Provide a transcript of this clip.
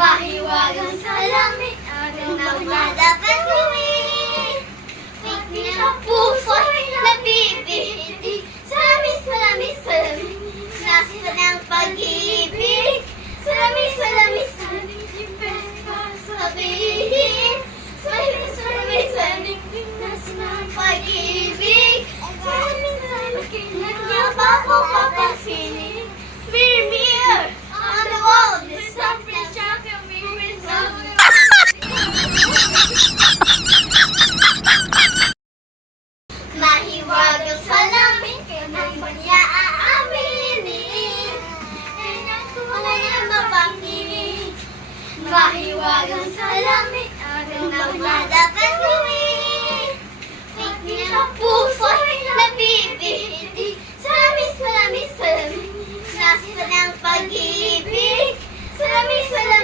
Mahiwagang salamin, agang dapat gawin. Pigil ang puso'y nabibihiti. Salamin, salamin, salamin, nasa ng pag-ibig. Salamin, salamin, salamin, sabihin. Salamin, salamin, salamin, nasa ng pag-ibig. Salamin, salamin, nagnyapa ko papasinin. Mirror on the wall, there's something shocking me with something. Mahiwagang salamin, kailan ba niya aaminin? Kailan ko na niya mapangingin? Mahiwagang salamin, agang dapat gawin. Pigil ang puso'y nabibihiti. Salamin, salamin, salamin, nasa ng pag-ibig. Salamin, salamin.